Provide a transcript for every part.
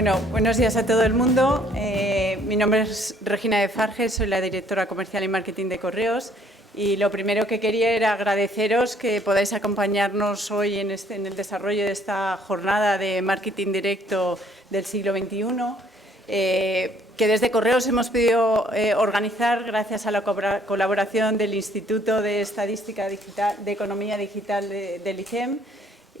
Bueno, buenos días a todo el mundo. Mi nombre es Regina de Farges, soy la directora comercial y marketing de Correos. Y lo primero que quería era agradeceros que podáis acompañarnos hoy en el desarrollo de esta jornada de marketing directo del siglo XXI, que desde Correos hemos podido organizar gracias a la colaboración del Instituto de Estadística Digital, de Economía Digital del ICEM.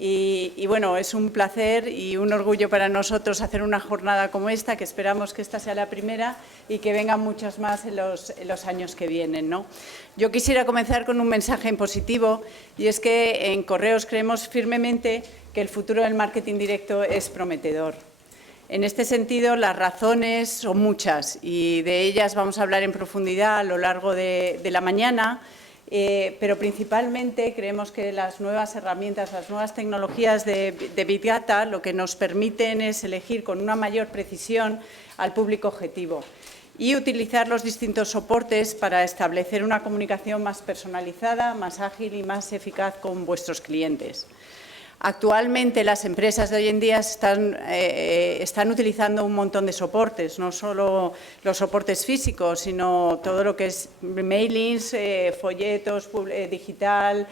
Y bueno, es un placer y un orgullo para nosotros hacer una jornada como esta, que esperamos que esta sea la primera y que vengan muchas más en los años que vienen, ¿no? Yo quisiera comenzar con un mensaje en positivo, y es que en Correos creemos firmemente que el futuro del marketing directo es prometedor. En este sentido, las razones son muchas y de ellas vamos a hablar en profundidad a lo largo de la mañana. Pero principalmente creemos que las nuevas herramientas, las nuevas tecnologías de Big Data lo que nos permiten es elegir con una mayor precisión al público objetivo y utilizar los distintos soportes para establecer una comunicación más personalizada, más ágil y más eficaz con vuestros clientes. Actualmente las empresas de hoy en día están utilizando un montón de soportes, no solo los soportes físicos, sino todo lo que es mailings, folletos, digital,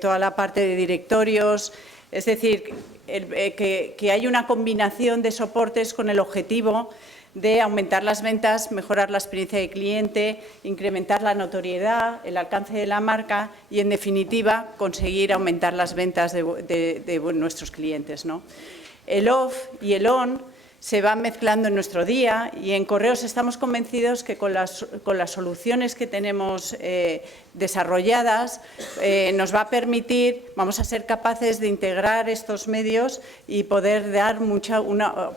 toda la parte de directorios. Es decir, que hay una combinación de soportes con el objetivo de aumentar las ventas, mejorar la experiencia del cliente, incrementar la notoriedad, el alcance de la marca y, en definitiva, conseguir aumentar las ventas de nuestros clientes, ¿no? El off y el on se van mezclando en nuestro día y en Correos estamos convencidos que con las soluciones que tenemos desarrolladas nos va a permitir, vamos a ser capaces de integrar estos medios y poder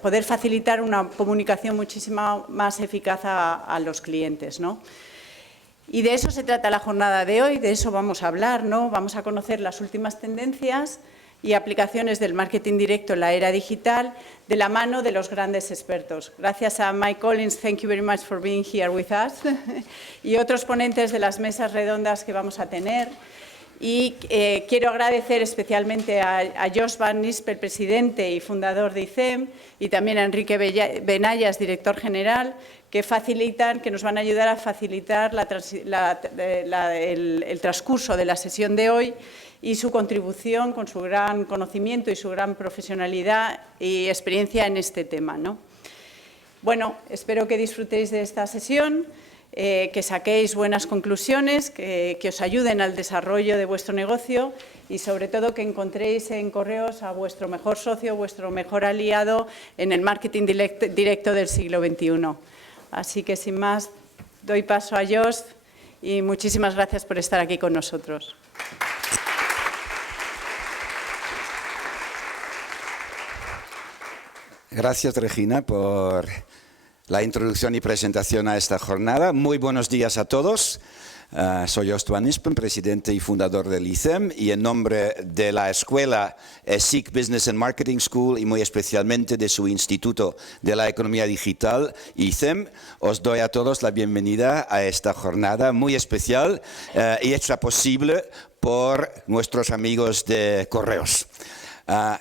poder facilitar una comunicación muchísimo más eficaz a los clientes, ¿no? Y de eso se trata la jornada de hoy, de eso vamos a hablar, ¿no? Vamos a conocer las últimas tendencias y aplicaciones del marketing directo en la era digital de la mano de los grandes expertos. Gracias a Mike Collins, thank you very much for being here with us, y otros ponentes de las mesas redondas que vamos a tener. Y quiero agradecer especialmente a Josh Van Nispel, presidente y fundador de ICEM, y también a Enrique Benayas, director general, que nos van a ayudar a facilitar el transcurso de la sesión de hoy y su contribución con su gran conocimiento y su gran profesionalidad y experiencia en este tema, ¿no? Bueno, espero que disfrutéis de esta sesión, que saquéis buenas conclusiones, que os ayuden al desarrollo de vuestro negocio y, sobre todo, que encontréis en Correos a vuestro mejor socio, vuestro mejor aliado en el marketing directo del siglo XXI. Así que, sin más, doy paso a Josh y muchísimas gracias por estar aquí con nosotros. Gracias, Regina, por la introducción y presentación a esta jornada. Muy buenos días a todos. Soy Josh Van Nispel, presidente y fundador del ICEM, y en nombre de la escuela SIC Business and Marketing School y muy especialmente de su Instituto de la Economía Digital, ICEM, os doy a todos la bienvenida a esta jornada muy especial y hecha posible por nuestros amigos de Correos.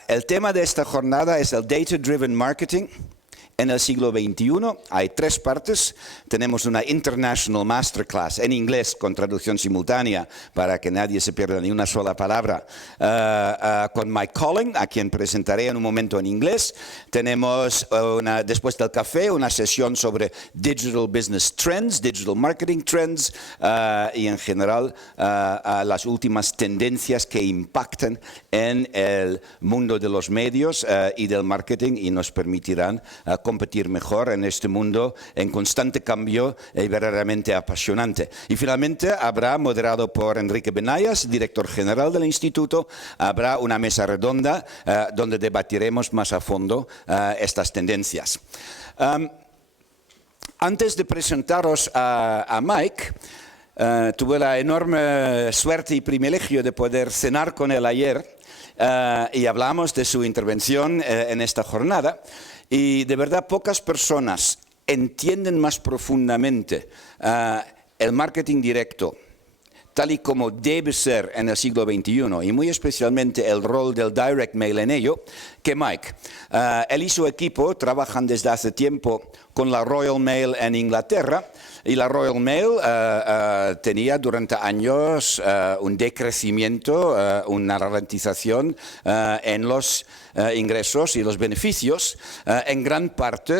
El tema de esta jornada es el Data Driven Marketing en el siglo XXI. Hay tres partes. Tenemos una International Masterclass en inglés con traducción simultánea para que nadie se pierda ni una sola palabra, con Mike Collins, a quien presentaré en un momento en inglés. Tenemos, después del café, una sesión sobre Digital Business Trends, Digital Marketing Trends y en general las últimas tendencias que impactan en el mundo de los medios y del marketing y nos permitirán competir mejor en este mundo en constante cambio y verdaderamente apasionante. Y finalmente habrá, moderado por Enrique Benayas, director general del Instituto, habrá una mesa redonda donde debatiremos más a fondo estas tendencias. Antes de presentaros a Mike, tuve la enorme suerte y privilegio de poder cenar con él ayer y hablamos de su intervención en esta jornada. Y de verdad pocas personas entienden más profundamente el marketing directo, tal y como debe ser en el siglo XXI, y muy especialmente el rol del direct mail en ello, que Mike. Él y su equipo trabajan desde hace tiempo con la Royal Mail en Inglaterra, y la Royal Mail tenía durante años un decrecimiento, una ralentización en los ingresos y los beneficios, en gran parte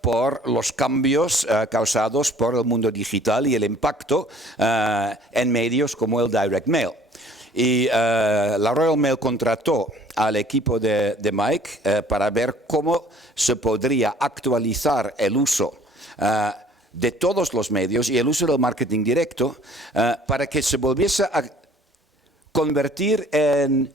por los cambios causados por el mundo digital y el impacto en medios como el direct mail. Y la Royal Mail contrató al equipo de Mike para ver cómo se podría actualizar el uso de todos los medios y el uso del marketing directo para que se volviese a convertir en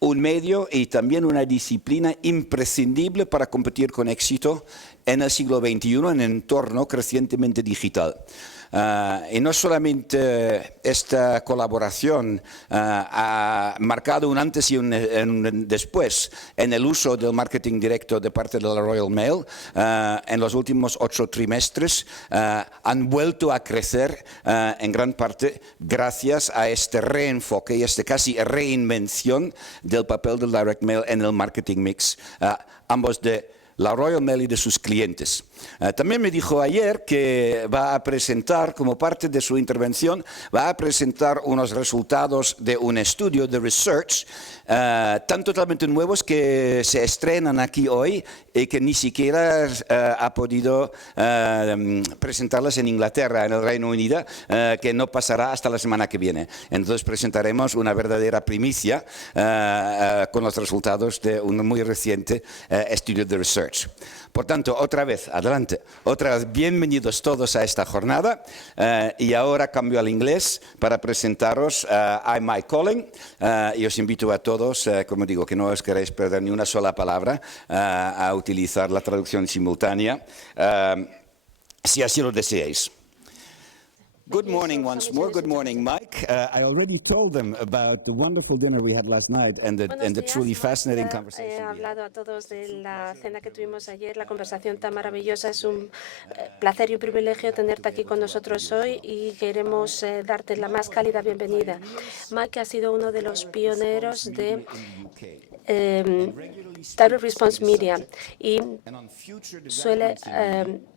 un medio y también una disciplina imprescindible para competir con éxito en el siglo XXI en un entorno crecientemente digital. Y no solamente esta colaboración ha marcado un antes y un después en el uso del marketing directo de parte de la Royal Mail, en los últimos 8 trimestres han vuelto a crecer en gran parte gracias a este reenfoque y esta casi reinvención del papel del direct mail en el marketing mix, ambos de la Royal Mail y de sus clientes. También me dijo ayer que va a presentar, como parte de su intervención, va a presentar unos resultados de un estudio de research tan totalmente nuevos que se estrenan aquí hoy y que ni siquiera ha podido presentarlas en Inglaterra, en el Reino Unido, que no pasará hasta la semana que viene. Entonces presentaremos una verdadera primicia con los resultados de un muy reciente estudio de research. Por tanto, otra vez, adelante, otra vez, bienvenidos todos a esta jornada y ahora cambio al inglés para presentaros I'm Mike Colling y os invito a todos, como digo, que no os queréis perder ni una sola palabra, a utilizar la traducción simultánea, si así lo deseáis. Good morning once more. Good morning, Mike. I already told them about the wonderful dinner we had last night and the truly fascinating conversation. He hablado a todos de la cena que tuvimos ayer, la conversación tan maravillosa. Es un placer y un privilegio tenerte aquí con nosotros hoy y queremos darte la más cálida bienvenida. Mike ha sido uno de los pioneros de Direct Response Media y suele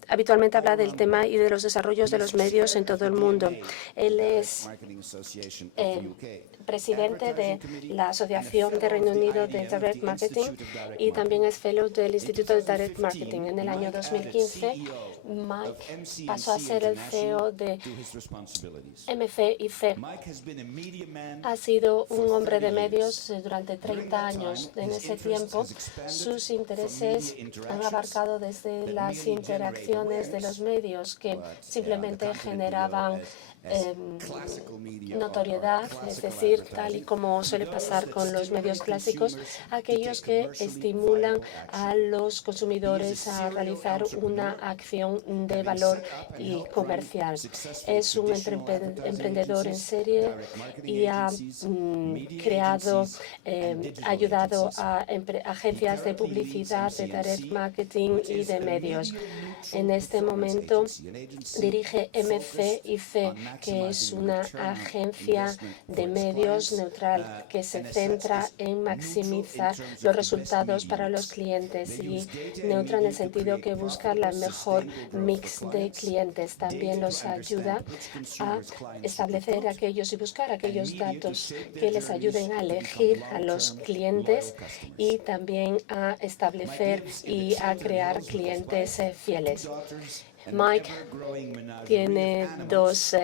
habitualmente habla del tema y de los desarrollos de los medios en todo el mundo. Él es presidente de la Asociación de Reino Unido de Direct Marketing y también es fellow del Instituto de Direct Marketing. En el año 2015, Mike pasó a ser el CEO de MCIC. Ha sido un hombre de medios durante 30 años. En ese tiempo, sus intereses han abarcado desde las interacciones de los medios que simplemente generaban notoriedad, es decir, tal y como suele pasar con los medios clásicos, aquellos que estimulan a los consumidores a realizar una acción de valor y comercial. Es un emprendedor en serie y ha creado, ayudado a agencias de publicidad, de direct marketing y de medios. En este momento dirige MCIC, que es una agencia de medios neutral que se centra en maximizar los resultados para los clientes y neutra en el sentido que busca la mejor mix de clientes. También los ayuda a establecer aquellos y buscar aquellos datos que les ayuden a elegir a los clientes y también a establecer y a crear clientes fieles. Mike tiene 2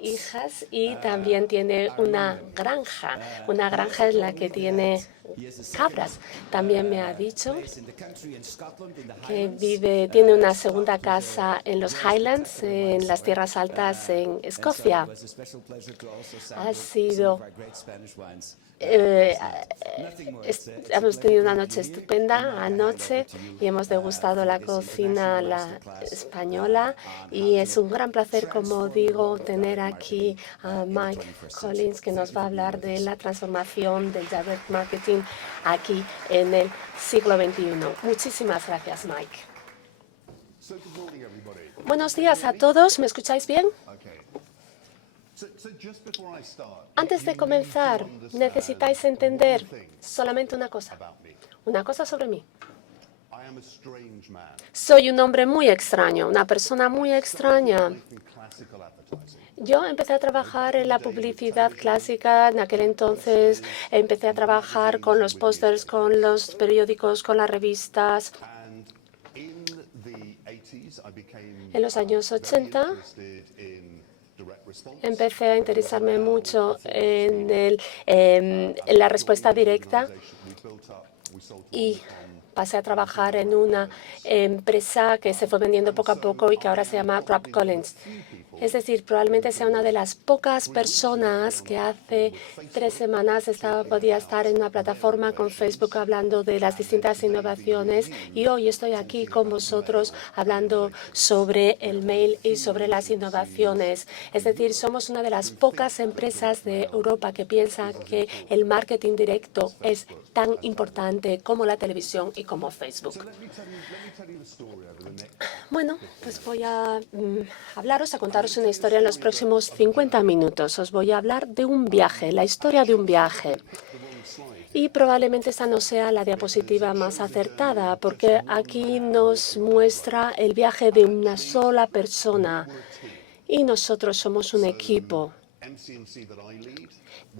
hijas y también tiene una granja en la que tiene cabras. También me ha dicho que tiene una segunda casa en los Highlands, en las tierras altas en Escocia. Ha sido hemos tenido una noche estupenda anoche y hemos degustado la cocina española y es un gran placer, como digo, tener aquí a Mike Collins, que nos va a hablar de la transformación del direct marketing aquí en el siglo XXI. Muchísimas gracias, Mike. Buenos días a todos. ¿Me escucháis bien? Antes de comenzar, necesitáis entender solamente una cosa sobre mí. Soy un hombre muy extraño, una persona muy extraña. Yo empecé a trabajar en la publicidad clásica. En aquel entonces empecé a trabajar con los pósters, con los periódicos, con las revistas. En los años 80 empecé a interesarme mucho en la respuesta directa y pasé a trabajar en una empresa que se fue vendiendo poco a poco y que ahora se llama HarperCollins. Es decir, probablemente sea una de las pocas personas que hace 3 semanas podía estar en una plataforma con Facebook hablando de las distintas innovaciones, y hoy estoy aquí con vosotros hablando sobre el mail y sobre las innovaciones. Es decir, somos una de las pocas empresas de Europa que piensa que el marketing directo es tan importante como la televisión y como Facebook. Bueno, pues voy a contaros una historia en los próximos 50 minutos. Os voy a hablar de un viaje, la historia de un viaje. Y probablemente esta no sea la diapositiva más acertada, porque aquí nos muestra el viaje de una sola persona. Y nosotros somos un equipo.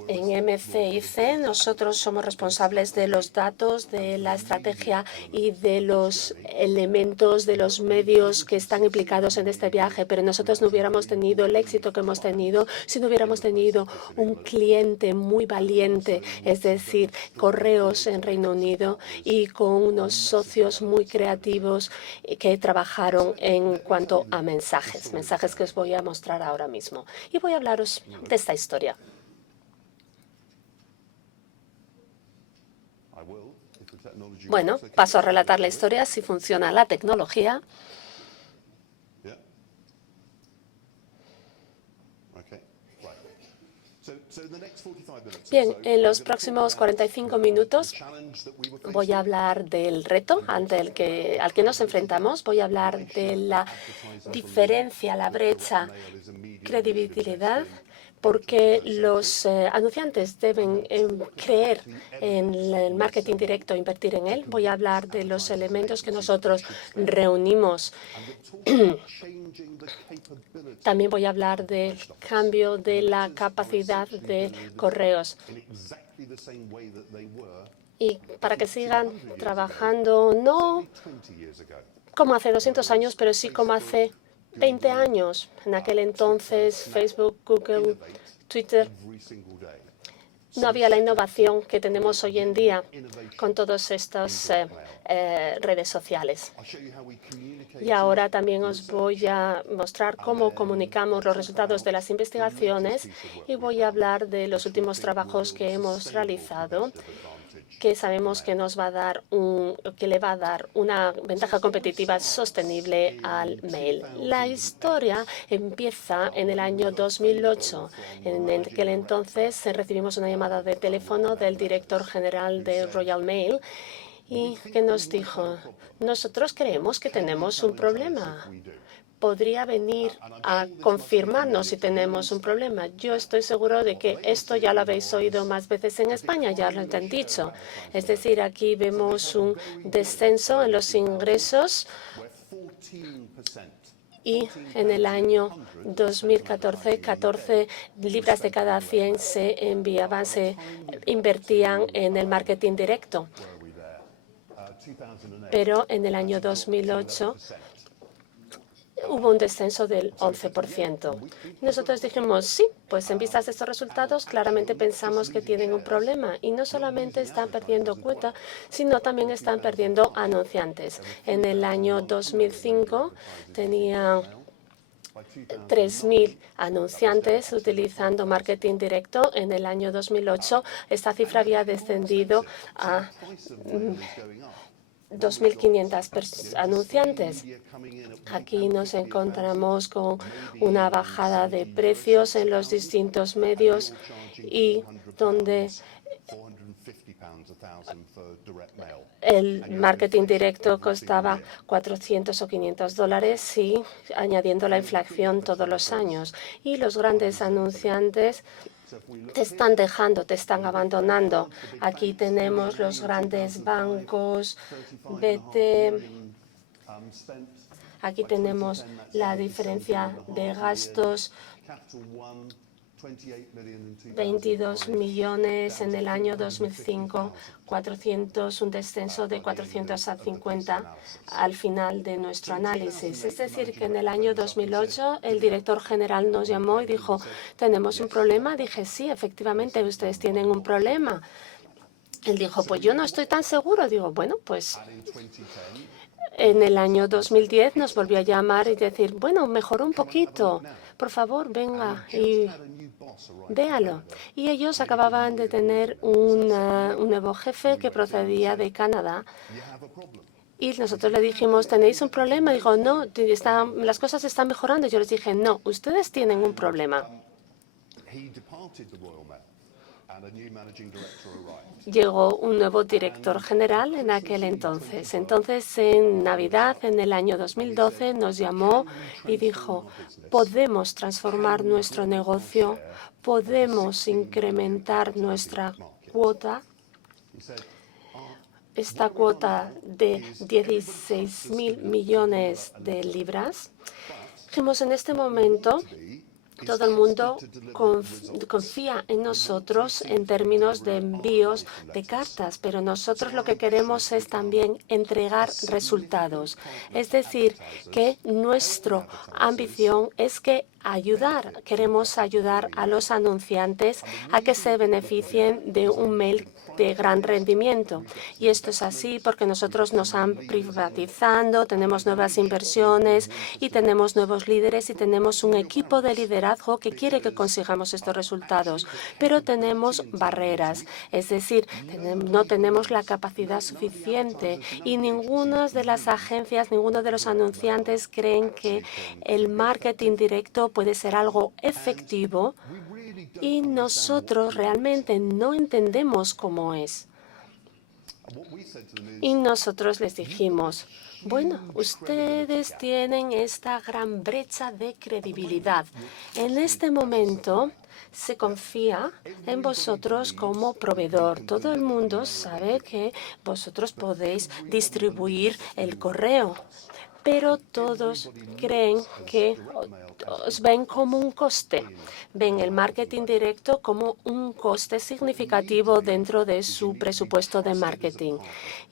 En MCIC nosotros somos responsables de los datos, de la estrategia y de los elementos, de los medios que están implicados en este viaje, pero nosotros no hubiéramos tenido el éxito que hemos tenido si no hubiéramos tenido un cliente muy valiente, es decir, Correos en Reino Unido, y con unos socios muy creativos que trabajaron en cuanto a mensajes que os voy a mostrar ahora mismo. Y voy a hablaros de esta historia. Bueno, paso a relatar la historia si funciona la tecnología. Bien, en los próximos 45 minutos voy a hablar del reto al que nos enfrentamos. Voy a hablar de la diferencia, la brecha, credibilidad, porque los anunciantes deben creer en el marketing directo e invertir en él. Voy a hablar de los elementos que nosotros reunimos. También voy a hablar del cambio de la capacidad de Correos. Y para que sigan trabajando, no como hace 200 años, pero sí como hace 20 años. En aquel entonces, Facebook, Google, Twitter, no había la innovación que tenemos hoy en día con todas estas redes sociales. Y ahora también os voy a mostrar cómo comunicamos los resultados de las investigaciones, y voy a hablar de los últimos trabajos que hemos realizado, que sabemos que le va a dar una ventaja competitiva sostenible al mail. La historia empieza en el año 2008. En aquel entonces recibimos una llamada de teléfono del director general de Royal Mail, y que nos dijo: nosotros creemos que tenemos un problema. ¿Podría venir a confirmarnos si tenemos un problema? Yo estoy seguro de que esto ya lo habéis oído más veces en España, ya lo han dicho. Es decir, aquí vemos un descenso en los ingresos, y en el año 2014, 14 libras de cada 100 se invertían en el marketing directo. Pero en el año 2008 hubo un descenso del 11%. Nosotros dijimos, sí, pues en vistas de estos resultados, claramente pensamos que tienen un problema. Y no solamente están perdiendo cuota, sino también están perdiendo anunciantes. En el año 2005 tenían 3.000 anunciantes utilizando marketing directo. En el año 2008 esta cifra había descendido a 2.500 anunciantes. Aquí nos encontramos con una bajada de precios en los distintos medios, y donde El marketing directo costaba 400 o 500 dólares y añadiendo la inflación todos los años. Y los grandes anunciantes te están dejando, te están abandonando. Aquí tenemos los grandes bancos, BT. Aquí tenemos la diferencia de gastos. 22 millones en el año 2005, 400, un descenso de 400 a 50 al final de nuestro análisis. Es decir, que en el año 2008 el director general nos llamó y dijo, ¿tenemos un problema? Dije, sí, efectivamente, ustedes tienen un problema. Él dijo, pues yo no estoy tan seguro. Digo, bueno, pues en el año 2010 nos volvió a llamar y decir, bueno, mejoró un poquito. Por favor, venga y véalo. Y ellos acababan de tener un nuevo jefe que procedía de Canadá. Y nosotros le dijimos, ¿tenéis un problema? Dijo, no, las cosas están mejorando. Yo les dije, no, ustedes tienen un problema. Llegó un nuevo director general en aquel entonces. Entonces, en Navidad, en el año 2012, nos llamó y dijo, podemos transformar nuestro negocio, podemos incrementar nuestra cuota, esta cuota de 16.000 millones de libras. Dijimos, en este momento, todo el mundo confía en nosotros en términos de envíos de cartas, pero nosotros lo que queremos es también entregar resultados. Es decir, que nuestra ambición es que queremos ayudar a los anunciantes a que se beneficien de un mail de gran rendimiento. Y esto es así porque nosotros nos han privatizado, tenemos nuevas inversiones y tenemos nuevos líderes y tenemos un equipo de liderazgo que quiere que consigamos estos resultados. Pero tenemos barreras, es decir, no tenemos la capacidad suficiente y ninguna de las agencias, ninguno de los anunciantes creen que el marketing directo puede ser algo efectivo y nosotros realmente no entendemos cómo es. Y nosotros les dijimos, bueno, ustedes tienen esta gran brecha de credibilidad. En este momento se confía en vosotros como proveedor. Todo el mundo sabe que vosotros podéis distribuir el correo, pero todos creen que os ven como un coste. Ven el marketing directo como un coste significativo dentro de su presupuesto de marketing.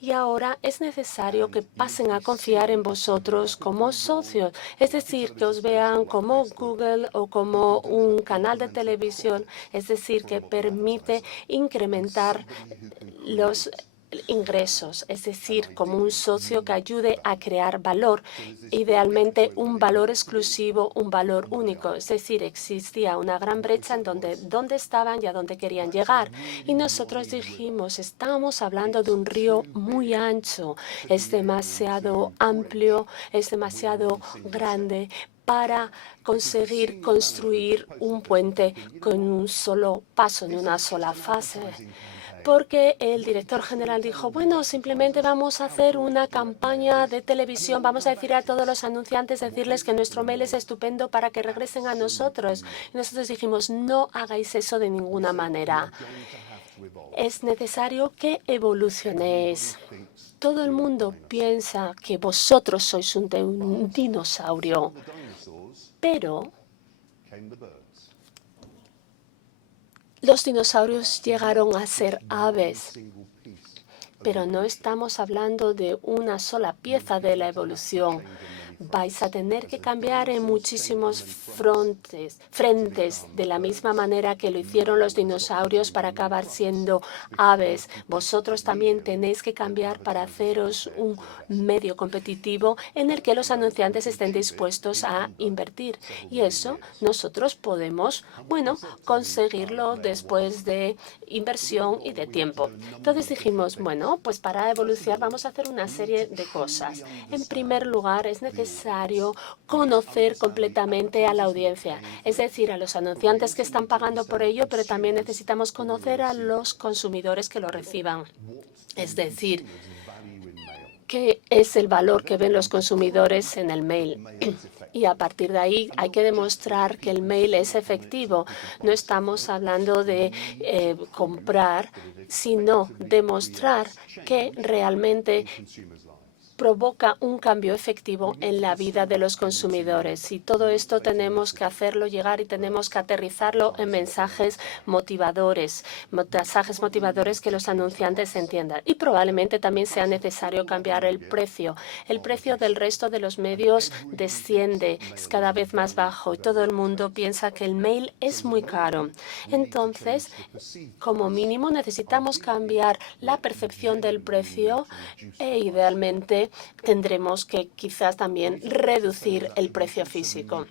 Y ahora es necesario que pasen a confiar en vosotros como socios, es decir, que os vean como Google o como un canal de televisión, es decir, que permite incrementar los ingresos, es decir, como un socio que ayude a crear valor, idealmente un valor exclusivo, un valor único. Es decir, existía una gran brecha en dónde estaban y a dónde querían llegar. Y nosotros dijimos, estamos hablando de un río muy ancho, es demasiado amplio, es demasiado grande para conseguir construir un puente con un solo paso, en una sola fase. Porque el director general dijo, bueno, simplemente vamos a hacer una campaña de televisión, vamos a decir a todos los anunciantes, decirles que nuestro mail es estupendo para que regresen a nosotros. Y nosotros dijimos, no hagáis eso de ninguna manera. Es necesario que evolucionéis. Todo el mundo piensa que vosotros sois un dinosaurio, pero los dinosaurios llegaron a ser aves, pero no estamos hablando de una sola pieza de la evolución. Vais a tener que cambiar en muchísimos frentes, de la misma manera que lo hicieron los dinosaurios para acabar siendo aves. Vosotros también tenéis que cambiar para haceros un medio competitivo en el que los anunciantes estén dispuestos a invertir. Y eso nosotros podemos, bueno, conseguirlo después de inversión y de tiempo. Entonces dijimos, bueno, pues para evolucionar vamos a hacer una serie de cosas. En primer lugar, es necesario necesario conocer completamente a la audiencia, es decir, a los anunciantes que están pagando por ello, pero también necesitamos conocer a los consumidores que lo reciban. Es decir, ¿qué es el valor que ven los consumidores en el mail? Y a partir de ahí hay que demostrar que el mail es efectivo. No estamos hablando de comprar, sino demostrar que realmente provoca un cambio efectivo en la vida de los consumidores. Y todo esto tenemos que hacerlo llegar y tenemos que aterrizarlo en mensajes motivadores que los anunciantes entiendan. Y probablemente también sea necesario cambiar el precio. El precio del resto de los medios desciende, es cada vez más bajo y todo el mundo piensa que el mail es muy caro. Entonces, como mínimo, necesitamos cambiar la percepción del precio e idealmente tendremos que quizás también reducir el precio físico.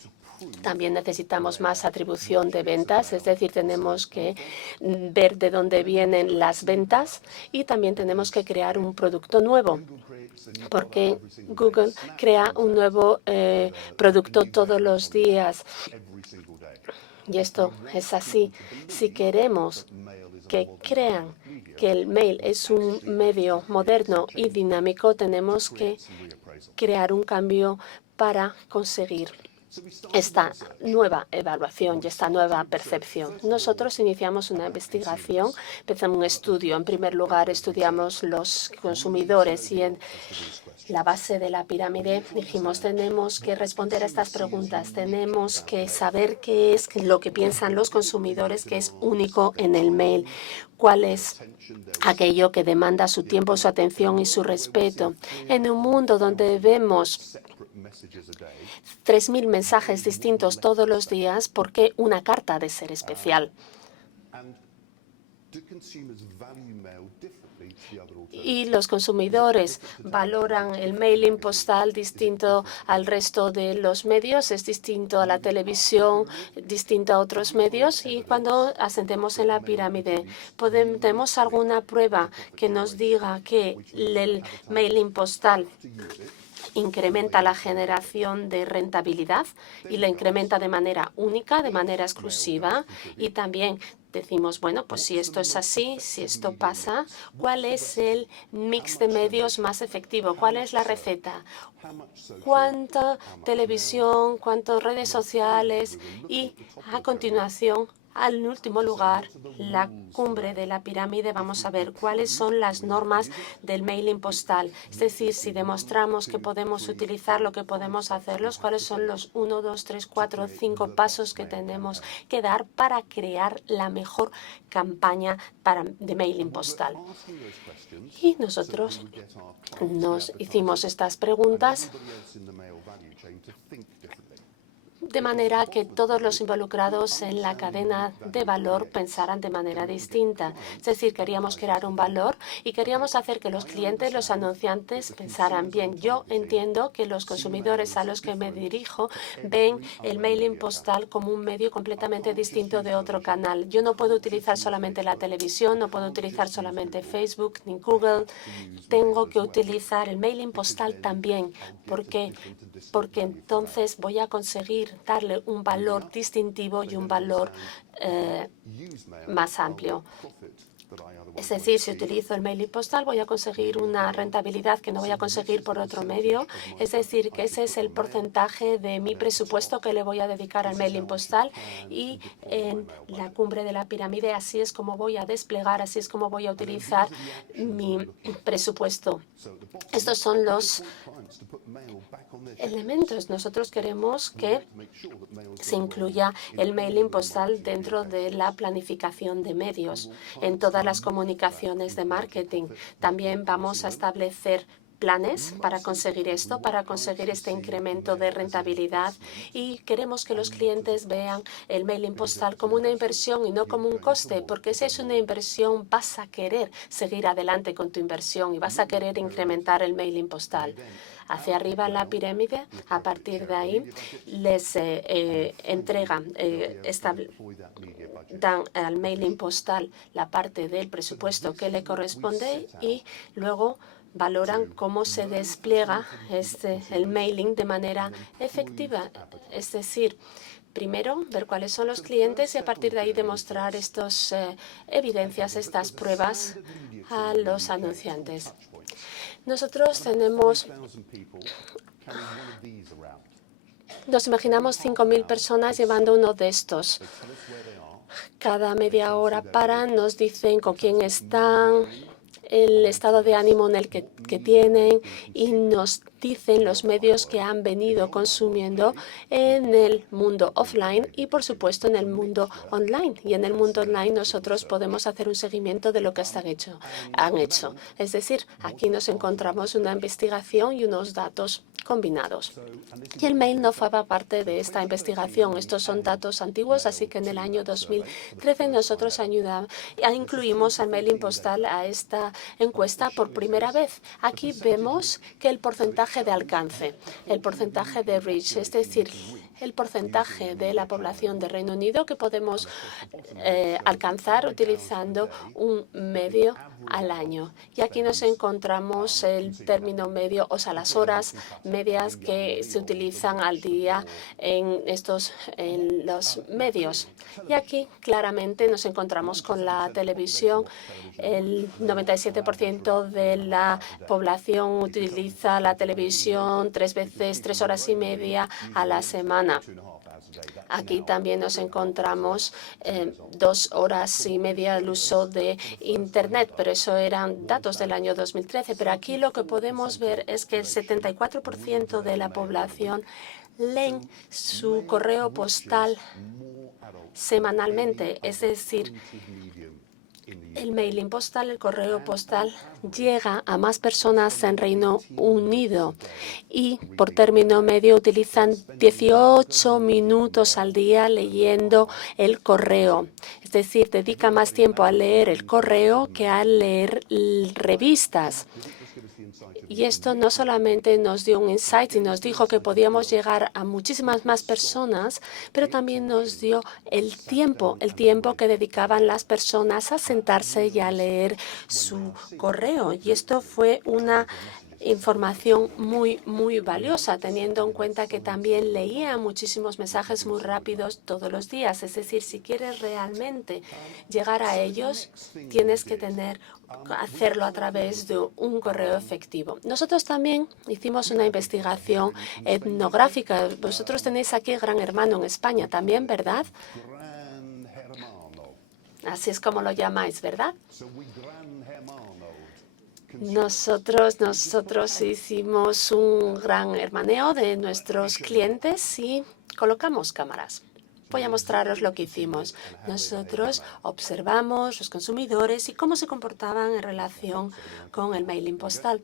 También necesitamos más atribución de ventas, es decir, tenemos que ver de dónde vienen las ventas y también tenemos que crear un producto nuevo, porque Google crea un nuevo producto todos los días. Y esto es así. Si queremos que crean que el mail es un medio moderno y dinámico, tenemos que crear un cambio para conseguir esta nueva evaluación y esta nueva percepción. Nosotros iniciamos una investigación, empezamos un estudio. En primer lugar, estudiamos los consumidores y en la base de la pirámide dijimos, tenemos que responder a estas preguntas, tenemos que saber qué es lo que piensan los consumidores que es único en el mail, cuál es aquello que demanda su tiempo, su atención y su respeto. En un mundo donde vemos 3.000 mensajes distintos todos los días, ¿por qué una carta ha de ser especial? Y los consumidores valoran el mailing postal distinto al resto de los medios, es distinto a la televisión, distinto a otros medios. Y cuando ascendemos en la pirámide, ¿tenemos alguna prueba que nos diga que el mailing postal incrementa la generación de rentabilidad y la incrementa de manera única, de manera exclusiva? Y también decimos, bueno, pues si esto es así, si esto pasa, ¿cuál es el mix de medios más efectivo? ¿Cuál es la receta? ¿Cuánta televisión, cuántas redes sociales? Y a continuación, al último lugar, la cumbre de la pirámide, vamos a ver cuáles son las normas del mailing postal. Es decir, si demostramos que podemos utilizarlo, que podemos hacerlos, cuáles son los 1, 2, 3, 4, 5 pasos que tenemos que dar para crear la mejor campaña de mailing postal. Y nosotros nos hicimos estas preguntas de manera que todos los involucrados en la cadena de valor pensaran de manera distinta. Es decir, queríamos crear un valor y queríamos hacer que los clientes, los anunciantes pensaran bien. Yo entiendo que los consumidores a los que me dirijo ven el mailing postal como un medio completamente distinto de otro canal. Yo no puedo utilizar solamente la televisión, no puedo utilizar solamente Facebook ni Google. Tengo que utilizar el mailing postal también. ¿Por qué? Porque entonces voy a conseguir darle un valor distintivo y un valor más amplio. Es decir, si utilizo el mailing postal voy a conseguir una rentabilidad que no voy a conseguir por otro medio. Es decir, que ese es el porcentaje de mi presupuesto que le voy a dedicar al mailing postal. Y en la cumbre de la pirámide así es como voy a desplegar, así es como voy a utilizar mi presupuesto. Estos son los elementos. Nosotros queremos que se incluya el mailing postal dentro de la planificación de medios en todas las comunicaciones de marketing. También vamos a establecer planes para conseguir esto, para conseguir este incremento de rentabilidad, y queremos que los clientes vean el mailing postal como una inversión y no como un coste, porque si es una inversión vas a querer seguir adelante con tu inversión y vas a querer incrementar el mailing postal. Hacia arriba en la pirámide, a partir de ahí, les dan al mailing postal la parte del presupuesto que le corresponde y luego valoran cómo se despliega el mailing de manera efectiva. Es decir, primero, ver cuáles son los clientes y a partir de ahí demostrar estas evidencias, estas pruebas a los anunciantes. Nosotros nos imaginamos 5.000 personas llevando uno de estos. Cada media hora paran, nos dicen con quién están, el estado de ánimo en el que tienen y nos dicen los medios que han venido consumiendo en el mundo offline y, por supuesto, en el mundo online. Y en el mundo online nosotros podemos hacer un seguimiento de lo que han hecho. Es decir, aquí nos encontramos una investigación y unos datos combinados. Y el mail no forma parte de esta investigación. Estos son datos antiguos, así que en el año 2013 nosotros incluimos al mailing postal a esta encuesta por primera vez. Aquí vemos que el porcentaje de alcance, el porcentaje de reach, es decir, el porcentaje de la población de Reino Unido que podemos alcanzar utilizando un medio al año. Y aquí nos encontramos el término medio, o sea, las horas medias que se utilizan al día en los medios. Y aquí claramente nos encontramos con la televisión. El 97% de la población utiliza la televisión 3 horas y media a la semana. Aquí también nos encontramos 2 horas y media el uso de Internet, pero eso eran datos del año 2013. Pero aquí lo que podemos ver es que el 74% de la población leen su correo postal semanalmente, es decir, el mailing postal, el correo postal, llega a más personas en Reino Unido y por término medio utilizan 18 minutos al día leyendo el correo. Es decir, dedica más tiempo a leer el correo que a leer revistas. Y esto no solamente nos dio un insight y nos dijo que podíamos llegar a muchísimas más personas, pero también nos dio el tiempo que dedicaban las personas a sentarse y a leer su correo. Y esto fue una información muy, muy valiosa, teniendo en cuenta que también leía muchísimos mensajes muy rápidos todos los días. Es decir, si quieres realmente llegar a ellos, tienes que hacerlo a través de un correo efectivo. Nosotros también hicimos una investigación etnográfica. Vosotros tenéis aquí Gran Hermano en España también, ¿verdad? Así es como lo llamáis, ¿verdad? Nosotros hicimos un gran hermaneo de nuestros clientes y colocamos cámaras. Voy a mostraros lo que hicimos. Nosotros observamos los consumidores y cómo se comportaban en relación con el mailing postal.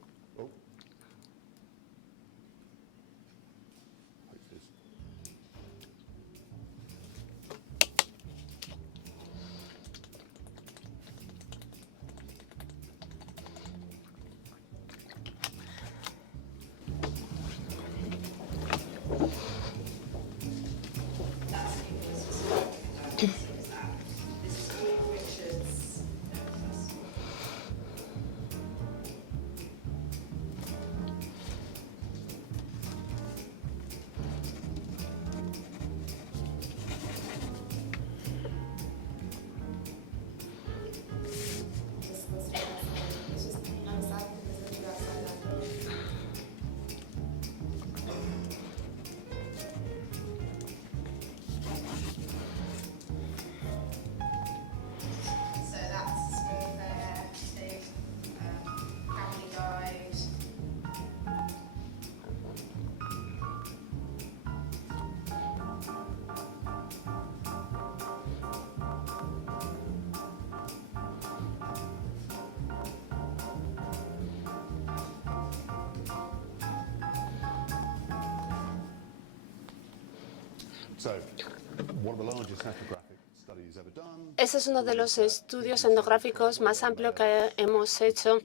Ese es uno de los estudios etnográficos más amplios que hemos hecho.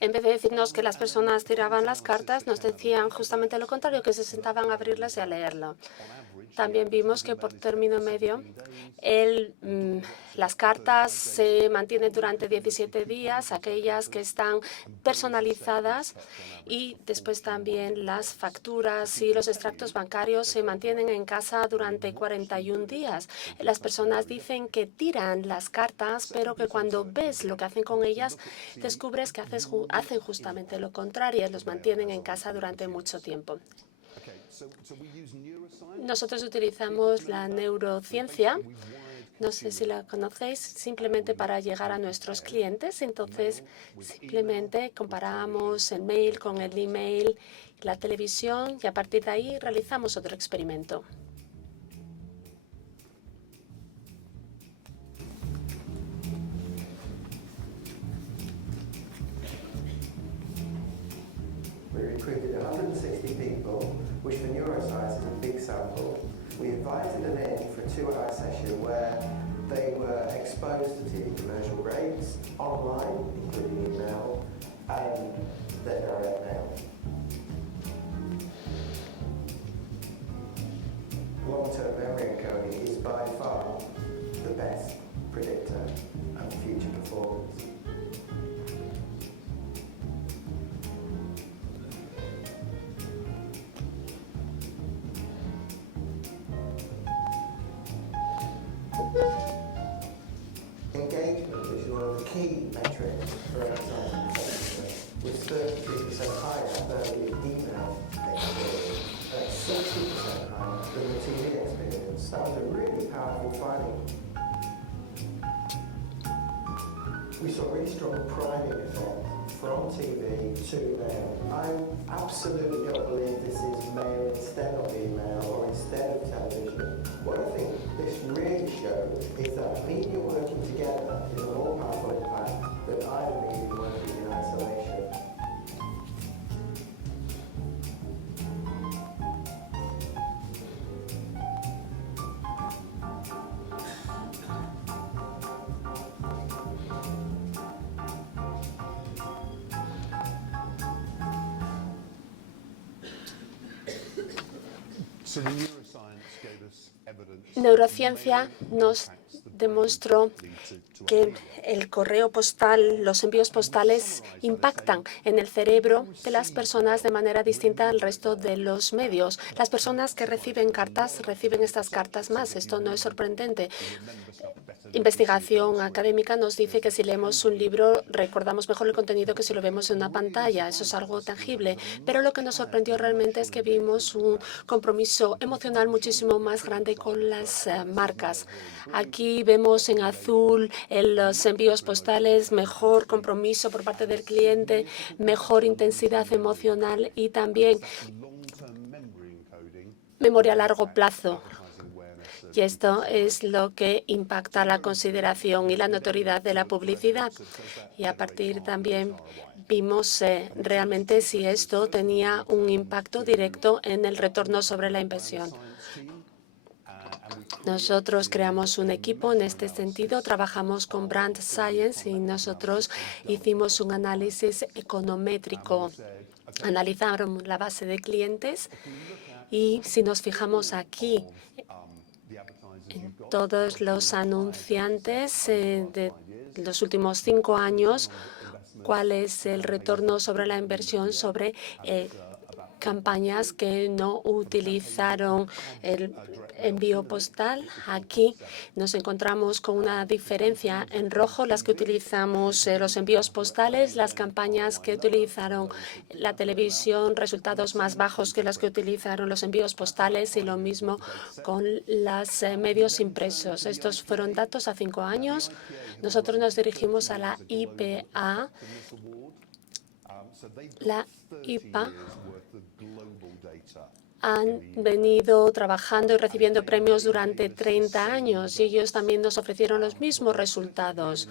En vez de decirnos que las personas tiraban las cartas, nos decían justamente lo contrario, que se sentaban a abrirlas y a leerlo. También vimos que por término medio las cartas se mantienen durante 17 días, aquellas que están personalizadas, y después también las facturas y los extractos bancarios se mantienen en casa durante 41 días. Las personas dicen que tiran las cartas, pero que cuando ves lo que hacen con ellas, descubres que hacen justamente lo contrario, los mantienen en casa durante mucho tiempo. Nosotros utilizamos la neurociencia, no sé si la conocéis, simplemente para llegar a nuestros clientes. Entonces, simplemente comparamos el mail con el email, la televisión, y a partir de ahí realizamos otro experimento. We recruited 160 people, which for neuroscience is a big sample. We invited them in for a 2-hour session where they were exposed to TV commercial breaks, online, including email, and their direct mail. Long-term memory encoding is by far the best predictor of future performance. Engagement, which is one of the key metrics for advertising, was 33% higher than the email experience, 60% higher than the TV experience. That was a really powerful finding. We saw a really strong priming effect from TV to mail. I absolutely don't believe this is mail instead of email or instead of television. What I think this really shows is that media working together is a more powerful impact than either media working in isolation. Neurociencia nos demostró que el correo postal, los envíos postales impactan en el cerebro de las personas de manera distinta al resto de los medios. Las personas que reciben cartas reciben estas cartas más. Esto no es sorprendente. Investigación académica nos dice que si leemos un libro recordamos mejor el contenido que si lo vemos en una pantalla. Eso es algo tangible. Pero lo que nos sorprendió realmente es que vimos un compromiso emocional muchísimo más grande con las marcas. Aquí vemos en azul los envíos postales, mejor compromiso por parte del cliente, mejor intensidad emocional y también memoria a largo plazo. Y esto es lo que impacta la consideración y la notoriedad de la publicidad. Y a partir también vimos realmente si esto tenía un impacto directo en el retorno sobre la inversión. Nosotros creamos un equipo en este sentido, trabajamos con Brand Science y nosotros hicimos un análisis econométrico. Analizaron la base de clientes y si nos fijamos aquí, todos los anunciantes de los últimos 5 años, cuál es el retorno sobre la inversión sobre campañas que no utilizaron el envío postal. Aquí nos encontramos con una diferencia en rojo, las que utilizamos los envíos postales, las campañas que utilizaron la televisión, resultados más bajos que las que utilizaron los envíos postales, y lo mismo con los medios impresos. Estos fueron datos a 5 años. Nosotros nos dirigimos a la IPA. La IPA han venido trabajando y recibiendo premios durante 30 años y ellos también nos ofrecieron los mismos resultados.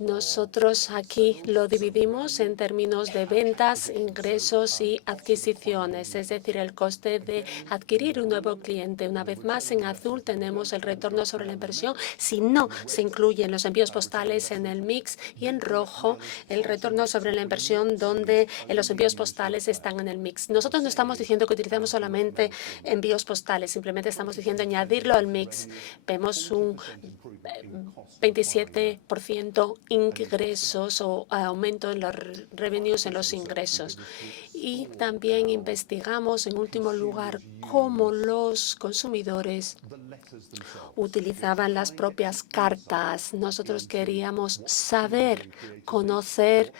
Nosotros aquí lo dividimos en términos de ventas, ingresos y adquisiciones, es decir, el coste de adquirir un nuevo cliente. Una vez más, en azul tenemos el retorno sobre la inversión si no se incluyen los envíos postales en el mix, y en rojo el retorno sobre la inversión donde los envíos postales están en el mix. Nosotros no estamos diciendo que utilizamos solamente solamente envíos postales, simplemente estamos diciendo añadirlo al mix. Vemos un 27% ingresos o aumento en los revenues, en los ingresos. Y también investigamos, en último lugar, cómo los consumidores utilizaban las propias cartas. Nosotros queríamos saber, conocer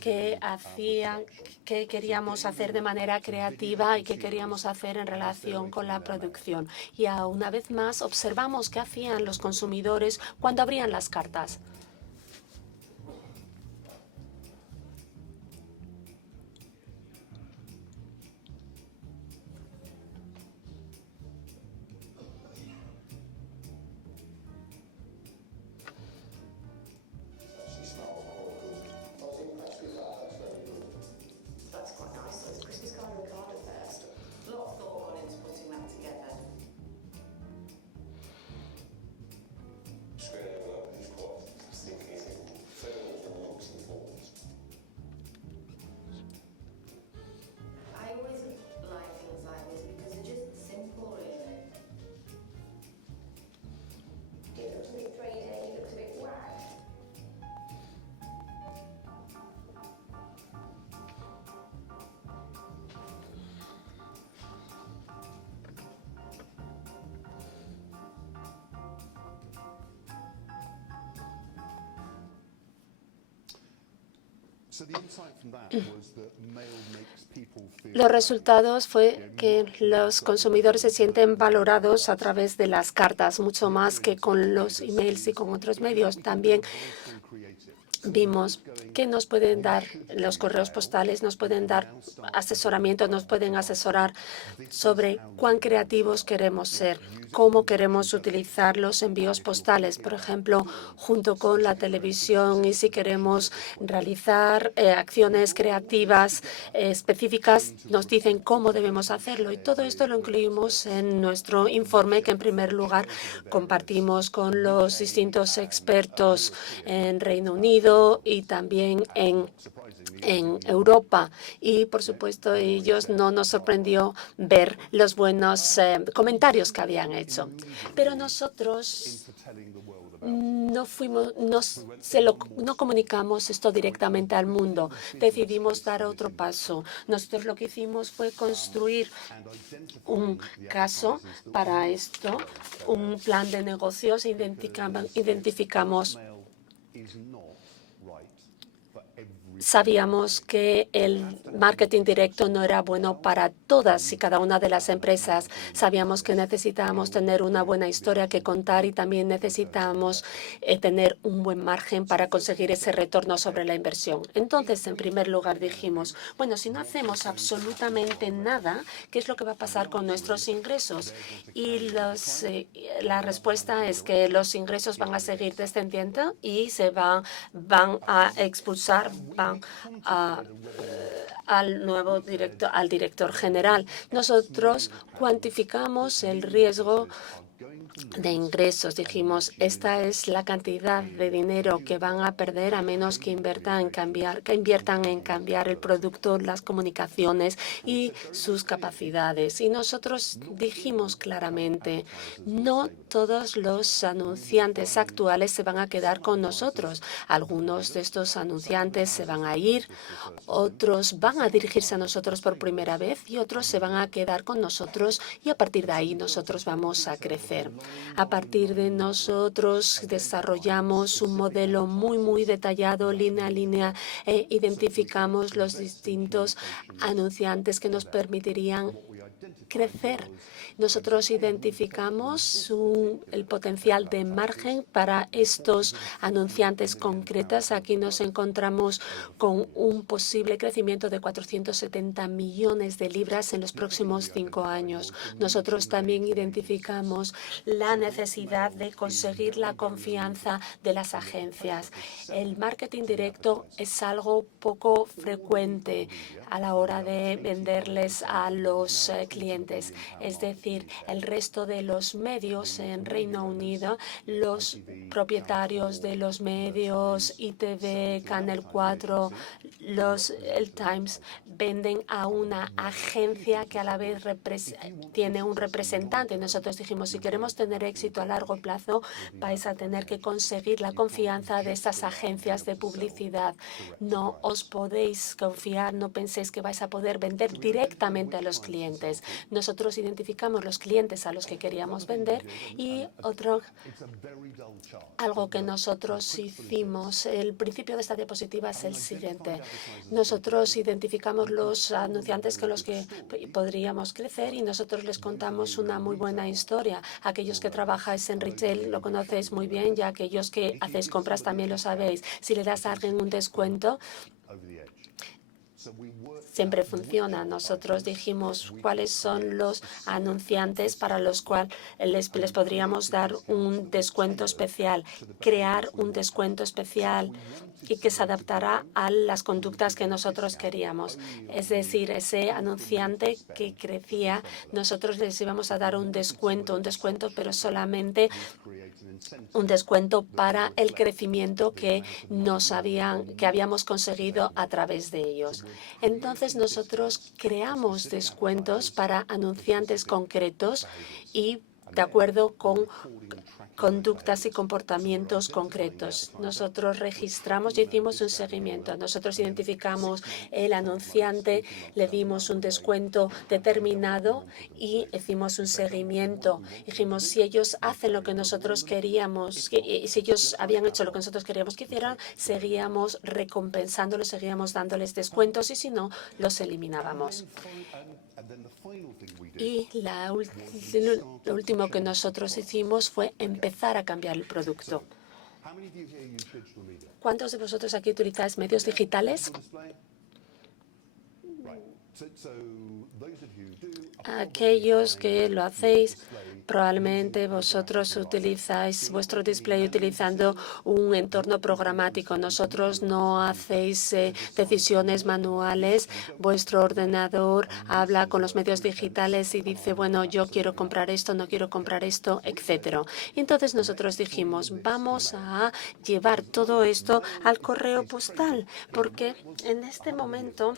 qué hacían, qué queríamos hacer de manera creativa y qué queríamos hacer en relación con la producción. Y una vez más observamos qué hacían los consumidores cuando abrían las cartas. Los resultados fue que los consumidores se sienten valorados a través de las cartas, mucho más que con los emails y con otros medios. También vimos que nos pueden dar, los correos postales nos pueden dar asesoramiento, nos pueden asesorar sobre cuán creativos queremos ser, cómo queremos utilizar los envíos postales, por ejemplo, junto con la televisión, y si queremos realizar acciones creativas específicas, nos dicen cómo debemos hacerlo. Y todo esto lo incluimos en nuestro informe, que en primer lugar compartimos con los distintos expertos en Reino Unido y también en Europa. Y, por supuesto, ellos no nos sorprendió ver los buenos comentarios que habían hecho. Pero nosotros no comunicamos esto directamente al mundo. Decidimos dar otro paso. Nosotros lo que hicimos fue construir un caso para esto, un plan de negocios. Identificamos. Sabíamos que el marketing directo no era bueno para todas y cada una de las empresas. Sabíamos que necesitábamos tener una buena historia que contar y también necesitábamos tener un buen margen para conseguir ese retorno sobre la inversión. Entonces, en primer lugar, dijimos, bueno, si no hacemos absolutamente nada, ¿qué es lo que va a pasar con nuestros ingresos? Y la respuesta es que los ingresos van a seguir descendiendo y se van a expulsar, al director general. Nosotros cuantificamos el riesgo de ingresos. Dijimos, esta es la cantidad de dinero que van a perder a menos que inviertan en cambiar el producto, las comunicaciones y sus capacidades. Y nosotros dijimos claramente, no todos los anunciantes actuales se van a quedar con nosotros. Algunos de estos anunciantes se van a ir, otros van a dirigirse a nosotros por primera vez y otros se van a quedar con nosotros, y a partir de ahí nosotros vamos a crecer. A partir de nosotros desarrollamos un modelo muy detallado, línea a línea, e identificamos los distintos anunciantes que nos permitirían crecer. Nosotros identificamos el potencial de margen para estos anunciantes concretos. Aquí nos encontramos con un posible crecimiento de 470 millones de libras en los próximos 5 años. Nosotros también identificamos la necesidad de conseguir la confianza de las agencias. El marketing directo es algo poco frecuente a la hora de venderles a los clientes. clientes. Es decir, el resto de los medios en Reino Unido, los propietarios de los medios, ITV, Canal 4, el Times, venden a una agencia que a la vez tiene un representante. Nosotros dijimos, si queremos tener éxito a largo plazo, vais a tener que conseguir la confianza de estas agencias de publicidad. No os podéis confiar, no penséis que vais a poder vender directamente a los clientes. Nosotros identificamos los clientes a los que queríamos vender y algo que nosotros hicimos. El principio de esta diapositiva es el siguiente. Nosotros identificamos los anunciantes con los que podríamos crecer y nosotros les contamos una muy buena historia. Aquellos que trabajáis en retail lo conocéis muy bien y aquellos que hacéis compras también lo sabéis. Si le das a alguien un descuento, siempre funciona. Nosotros dijimos cuáles son los anunciantes para los cuales les podríamos dar un descuento especial, crear un descuento especial y que se adaptará a las conductas que nosotros queríamos. Es decir, ese anunciante que crecía, nosotros les íbamos a dar un descuento, pero solamente un descuento para el crecimiento que habíamos conseguido a través de ellos. Entonces, nosotros creamos descuentos para anunciantes concretos y de acuerdo con conductas y comportamientos concretos. Nosotros registramos y hicimos un seguimiento. Nosotros identificamos el anunciante, le dimos un descuento determinado y hicimos un seguimiento. Dijimos, si ellos hacen lo que nosotros queríamos, si ellos habían hecho lo que nosotros queríamos que hicieran, seguíamos recompensándolos, seguíamos dándoles descuentos y si no, los eliminábamos. Y lo último que nosotros hicimos fue empezar a cambiar el producto. ¿Cuántos de vosotros aquí utilizáis medios digitales? Aquellos que lo hacéis, probablemente vosotros utilizáis vuestro display utilizando un entorno programático. Nosotros no hacéis decisiones manuales. Vuestro ordenador habla con los medios digitales y dice, bueno, yo quiero comprar esto, no quiero comprar esto, etcétera. Y entonces nosotros dijimos, vamos a llevar todo esto al correo postal, porque en este momento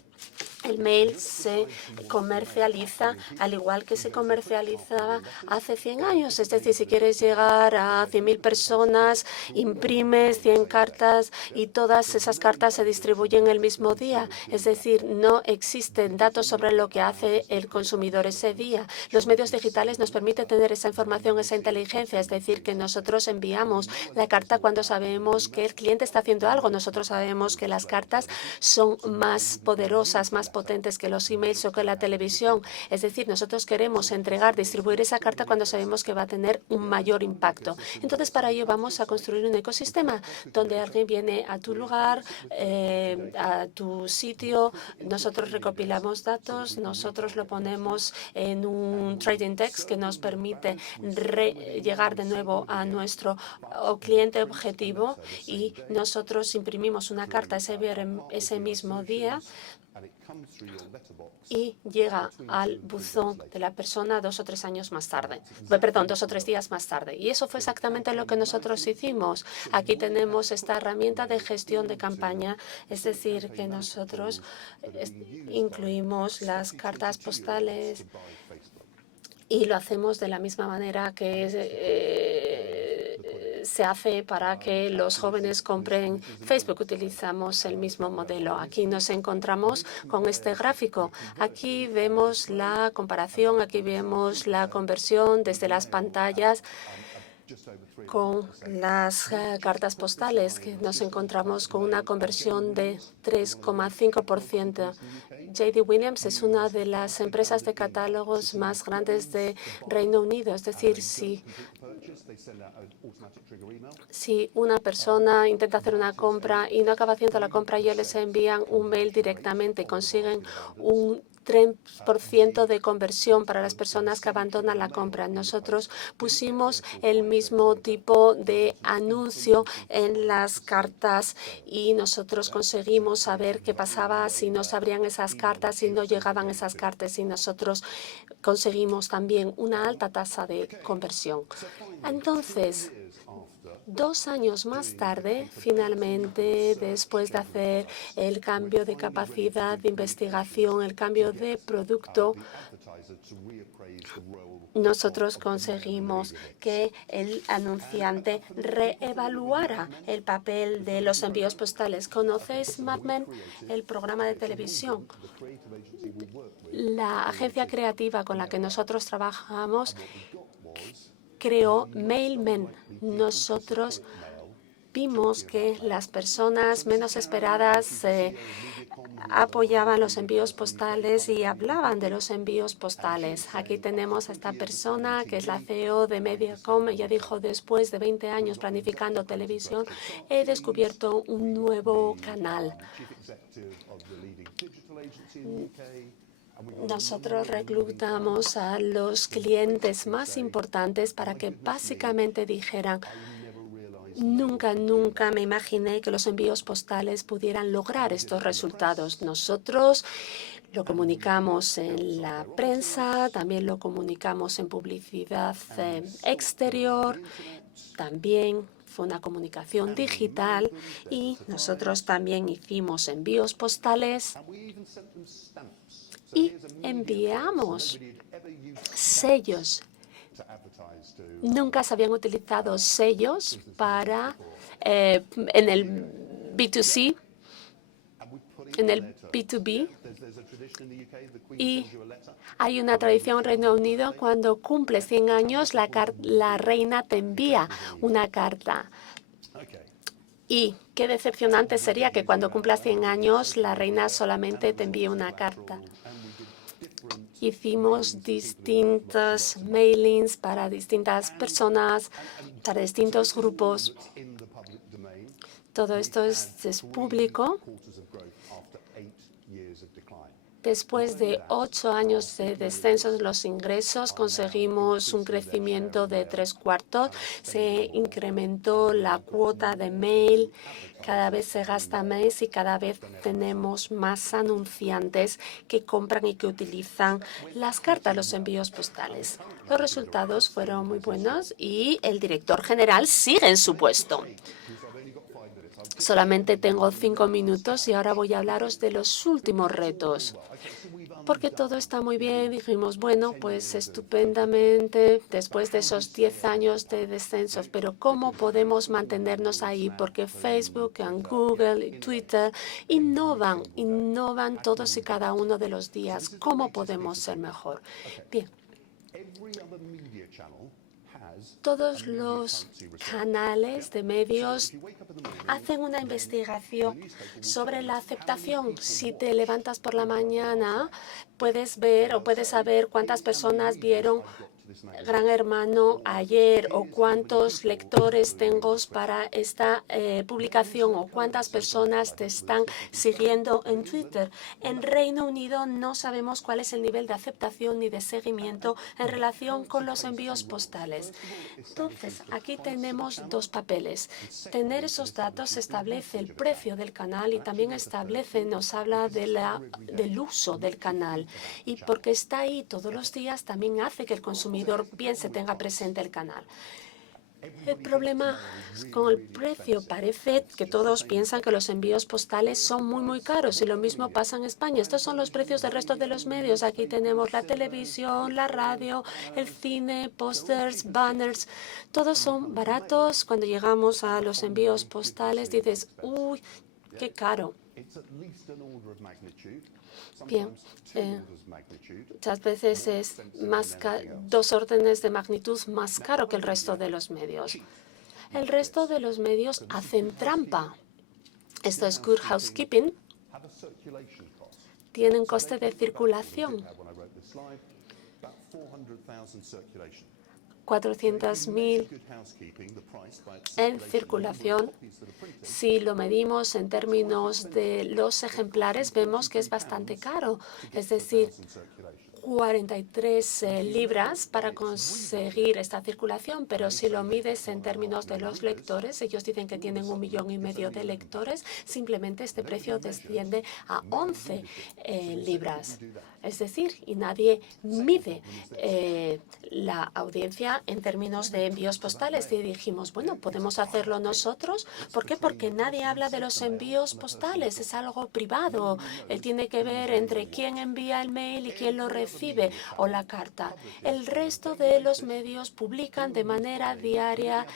el mail se comercializa al igual que se comercializaba hace 100 años. Es decir, si quieres llegar a 100.000 personas, imprimes 100 cartas y todas esas cartas se distribuyen el mismo día. Es decir, no existen datos sobre lo que hace el consumidor ese día. Los medios digitales nos permiten tener esa información, esa inteligencia. Es decir, que nosotros enviamos la carta cuando sabemos que el cliente está haciendo algo. Nosotros sabemos que las cartas son más poderosas, más potentes que los emails o que la televisión. Es decir, nosotros queremos distribuir esa carta cuando sabemos que va a tener un mayor impacto. Entonces, para ello vamos a construir un ecosistema donde alguien viene a tu lugar, a tu sitio, nosotros recopilamos datos, nosotros lo ponemos en un trading text que nos permite llegar de nuevo a nuestro cliente objetivo y nosotros imprimimos una carta ese mismo día y llega al buzón de la persona 2 o 3 años más tarde. Perdón, 2 o 3 días más tarde. Y eso fue exactamente lo que nosotros hicimos. Aquí tenemos esta herramienta de gestión de campaña, es decir, que nosotros incluimos las cartas postales y lo hacemos de la misma manera que se hace para que los jóvenes compren Facebook. Utilizamos el mismo modelo. Aquí nos encontramos con este gráfico. Aquí vemos la comparación, aquí vemos la conversión desde las pantallas con las cartas postales, que nos encontramos con una conversión de 3,5%. J.D. Williams es una de las empresas de catálogos más grandes de Reino Unido. Es decir, si una persona intenta hacer una compra y no acaba haciendo la compra, ellos les envían un mail directamente y consiguen un 3% de conversión para las personas que abandonan la compra. Nosotros pusimos el mismo tipo de anuncio en las cartas y nosotros conseguimos saber qué pasaba si no se abrían esas cartas, si no llegaban esas cartas, y nosotros conseguimos también una alta tasa de conversión. Entonces, 2 años más tarde, finalmente, después de hacer el cambio de capacidad de investigación, el cambio de producto, nosotros conseguimos que el anunciante reevaluara el papel de los envíos postales. ¿Conocéis Mad Men, el programa de televisión? La agencia creativa con la que nosotros trabajamos creó Mailmen. Nosotros vimos que las personas menos esperadas apoyaban los envíos postales y hablaban de los envíos postales. Aquí tenemos a esta persona que es la CEO de Mediacom. Ella dijo, después de 20 años planificando televisión, he descubierto un nuevo canal. Nosotros reclutamos a los clientes más importantes para que básicamente dijeran: nunca me imaginé que los envíos postales pudieran lograr estos resultados. Nosotros lo comunicamos en la prensa, también lo comunicamos en publicidad exterior, también fue una comunicación digital y nosotros también hicimos envíos postales y enviamos sellos. Nunca se habían utilizado sellos para en el B2C, en el B2B. Y hay una tradición en Reino Unido: cuando cumples 100 años, la reina te envía una carta. Y qué decepcionante sería que cuando cumplas 100 años, la reina solamente te envíe una carta. Hicimos distintos mailings para distintas personas, para distintos grupos. Todo esto es público. Después de 8 años de descenso en los ingresos, conseguimos un crecimiento de 3/4. Se incrementó la cuota de mail, cada vez se gasta más y cada vez tenemos más anunciantes que compran y que utilizan las cartas, los envíos postales. Los resultados fueron muy buenos y el director general sigue en su puesto. Solamente tengo 5 minutos y ahora voy a hablaros de los últimos retos. Porque todo está muy bien, dijimos, bueno, pues estupendamente, después de esos 10 años de descensos, pero ¿cómo podemos mantenernos ahí? Porque Facebook, Google y Twitter innovan todos y cada uno de los días. ¿Cómo podemos ser mejor? Bien. Todos los canales de medios hacen una investigación sobre la aceptación. Si te levantas por la mañana, puedes ver o puedes saber cuántas personas vieron Gran Hermano ayer, o cuántos lectores tengo para esta publicación, o cuántas personas te están siguiendo en Twitter. En Reino Unido no sabemos cuál es el nivel de aceptación ni de seguimiento en relación con los envíos postales. Entonces, aquí tenemos dos papeles. Tener esos datos establece el precio del canal y también nos habla del uso del canal. Y porque está ahí todos los días, también hace que el consumidor bien se tenga presente el canal. El problema con el precio, parece que todos piensan que los envíos postales son muy caros, y lo mismo pasa en España. Estos son los precios del resto de los medios. Aquí tenemos la televisión, la radio, el cine, pósters, banners. Todos son baratos. Cuando llegamos a los envíos postales dices, uy, qué caro. Bien, muchas veces es 2 órdenes de magnitud más caro que el resto de los medios. El resto de los medios hacen trampa. Esto es Good Housekeeping. Tienen coste de circulación. 400.000 en circulación. Si lo medimos en términos de los ejemplares, vemos que es bastante caro, es decir, 43 libras para conseguir esta circulación, pero si lo mides en términos de los lectores, ellos dicen que tienen 1,5 millones de lectores, simplemente este precio desciende a 11 libras. Es decir, y nadie mide la audiencia en términos de envíos postales. Y dijimos, bueno, ¿podemos hacerlo nosotros? ¿Por qué? Porque nadie habla de los envíos postales, es algo privado. Tiene que ver entre quién envía el mail y quién lo recibe o la carta. El resto de los medios publican de manera diaria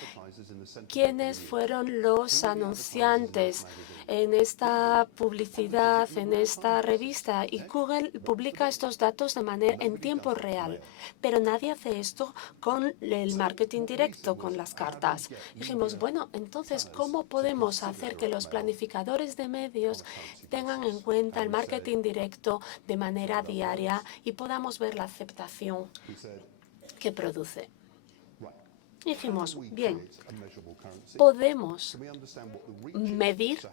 quiénes fueron los anunciantes en esta publicidad, en esta revista, y Google publica estos datos de manera en tiempo real. Pero nadie hace esto con el marketing directo, con las cartas. Dijimos, bueno, entonces, ¿cómo podemos hacer que los planificadores de medios tengan en cuenta el marketing directo de manera diaria y podamos ver la aceptación que produce? Dijimos, bien, podemos medir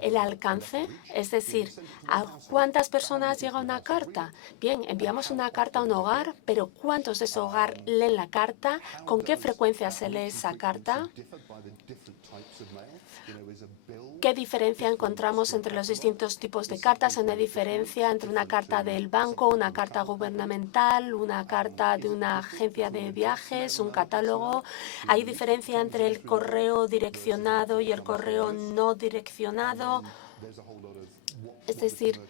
el alcance, es decir, ¿a cuántas personas llega una carta? Bien, enviamos una carta a un hogar, pero ¿cuántos de ese hogar leen la carta? ¿Con qué frecuencia se lee esa carta? ¿Qué diferencia encontramos entre los distintos tipos de cartas? ¿Hay una diferencia entre una carta del banco, una carta gubernamental, una carta de una agencia de viajes, un catálogo? ¿Hay diferencia entre el correo direccionado y el correo no direccionado? Es decir,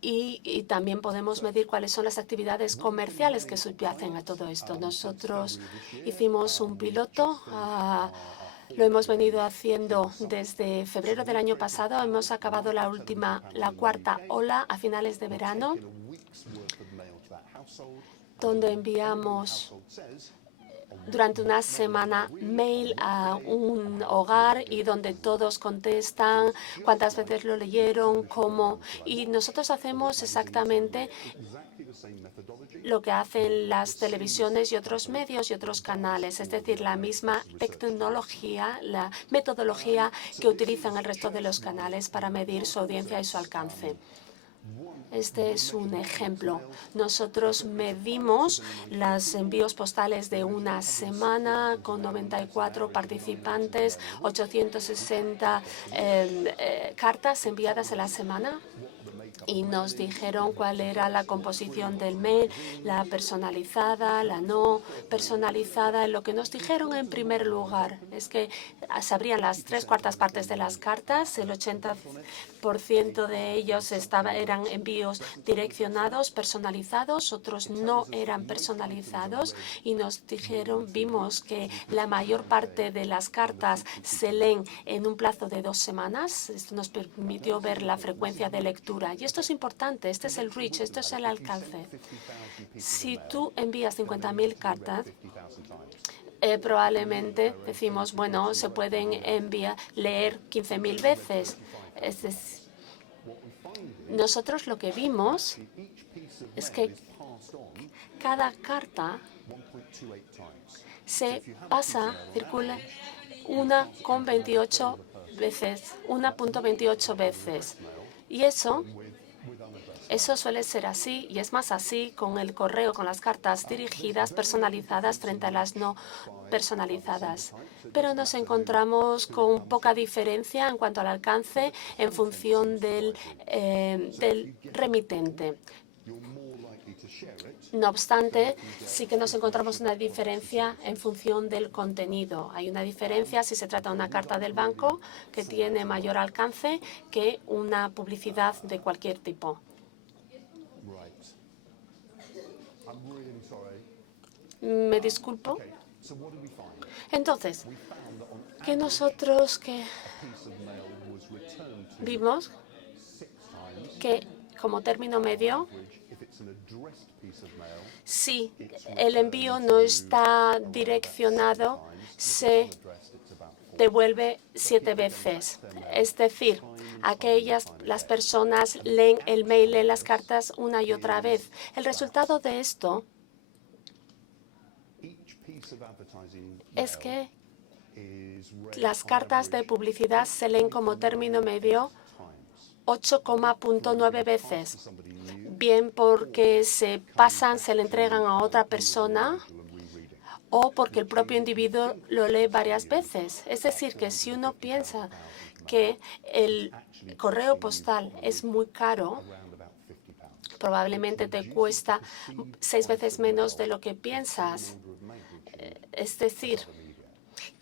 y también podemos medir cuáles son las actividades comerciales que subyacen a todo esto. Nosotros hicimos un piloto. Lo hemos venido haciendo desde febrero del año pasado. Hemos acabado la cuarta ola a finales de verano, donde enviamos durante una semana mail a un hogar y donde todos contestan cuántas veces lo leyeron, cómo. Y nosotros hacemos exactamente lo que hacen las televisiones y otros medios y otros canales, es decir, la misma tecnología, la metodología que utilizan el resto de los canales para medir su audiencia y su alcance. Este es un ejemplo. Nosotros medimos los envíos postales de una semana con 94 participantes, 860 cartas enviadas en la semana. Y nos dijeron cuál era la composición del mail, la personalizada, la no personalizada. Lo que nos dijeron en primer lugar es que se abrían las 3/4 partes de las cartas, el 80% de ellos eran envíos direccionados, personalizados, otros no eran personalizados. Y nos dijeron, vimos que la mayor parte de las cartas se leen en un plazo de 2 semanas. Esto nos permitió ver la frecuencia de lectura. Y esto es importante, este es el reach, esto es el alcance. Si tú envías 50.000 cartas, probablemente decimos, bueno, se pueden leer 15.000 veces. Es decir, nosotros lo que vimos es que cada carta se pasa, circula 1,28 veces, 1,28 veces. Y eso suele ser así, y es más así con el correo, con las cartas dirigidas, personalizadas frente a las no personalizadas. Pero nos encontramos con poca diferencia en cuanto al alcance en función del remitente. No obstante, sí que nos encontramos una diferencia en función del contenido. Hay una diferencia si se trata de una carta del banco, que tiene mayor alcance que una publicidad de cualquier tipo. Me disculpo. Entonces, que nosotros vimos que como término medio, si el envío no está direccionado, se devuelve 7 veces. Es decir, las personas leen el mail, leen las cartas una y otra vez. El resultado de esto es que las cartas de publicidad se leen como término medio 8,9 veces, bien porque se le entregan a otra persona o porque el propio individuo lo lee varias veces. Es decir, que si uno piensa que el correo postal es muy caro, probablemente te cuesta 6 veces menos de lo que piensas. Es decir,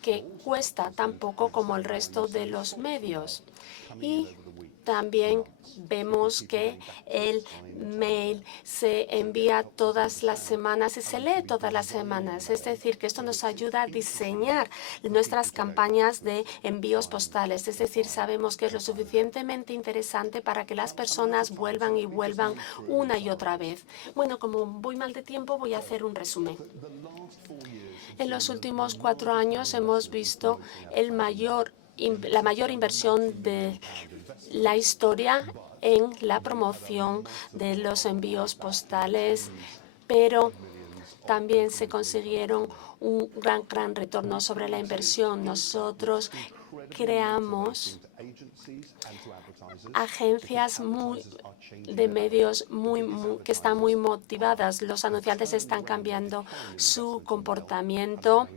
que cuesta tan poco como el resto de los medios. Y también vemos que el mail se envía todas las semanas y se lee todas las semanas. Es decir, que esto nos ayuda a diseñar nuestras campañas de envíos postales. Es decir, sabemos que es lo suficientemente interesante para que las personas vuelvan y vuelvan una y otra vez. Bueno, como voy mal de tiempo, voy a hacer un resumen. En los últimos 4 años hemos visto la mayor inversión de la historia en la promoción de los envíos postales, pero también se consiguieron un gran retorno sobre la inversión. Nosotros creamos agencias de medios que están muy motivadas. Los anunciantes están cambiando su comportamiento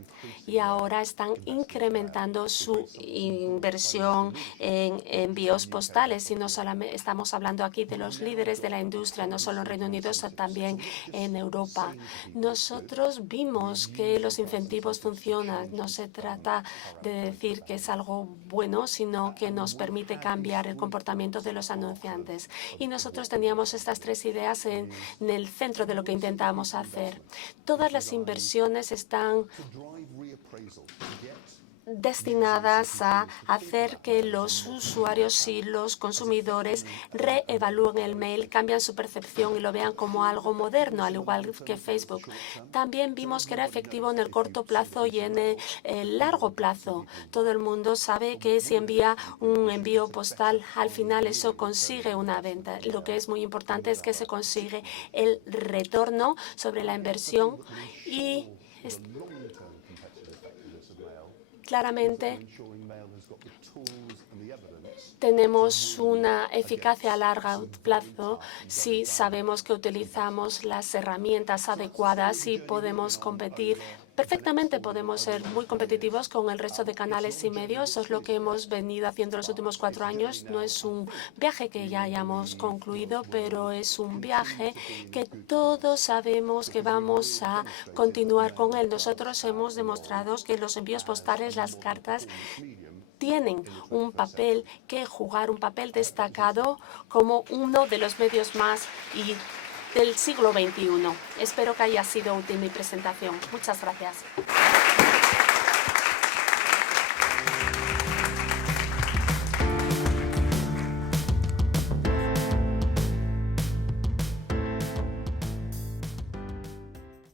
y ahora están incrementando su inversión en envíos postales. Y no solamente estamos hablando aquí de los líderes de la industria, no solo en Reino Unido, sino también en Europa. Nosotros vimos que los incentivos funcionan. No se trata de decir que es algo bueno, sino que nos permite cambiar el comportamiento de los anunciantes. Y nosotros teníamos estas 3 ideas en el centro de lo que intentábamos hacer. Todas las inversiones están destinadas a hacer que los usuarios y los consumidores reevalúen el mail, cambian su percepción y lo vean como algo moderno, al igual que Facebook. También vimos que era efectivo en el corto plazo y en el largo plazo. Todo el mundo sabe que si envía un envío postal, al final eso consigue una venta. Lo que es muy importante es que se consigue el retorno sobre la inversión y claramente tenemos una eficacia a largo plazo si sabemos que utilizamos las herramientas adecuadas y podemos competir. Perfectamente podemos ser muy competitivos con el resto de canales y medios. Eso es lo que hemos venido haciendo los últimos 4 años. No es un viaje que ya hayamos concluido, pero es un viaje que todos sabemos que vamos a continuar con él. Nosotros hemos demostrado que los envíos postales, las cartas, tienen un papel que jugar, un papel destacado como uno de los medios más del siglo XXI. Espero que haya sido útil mi presentación. Muchas gracias.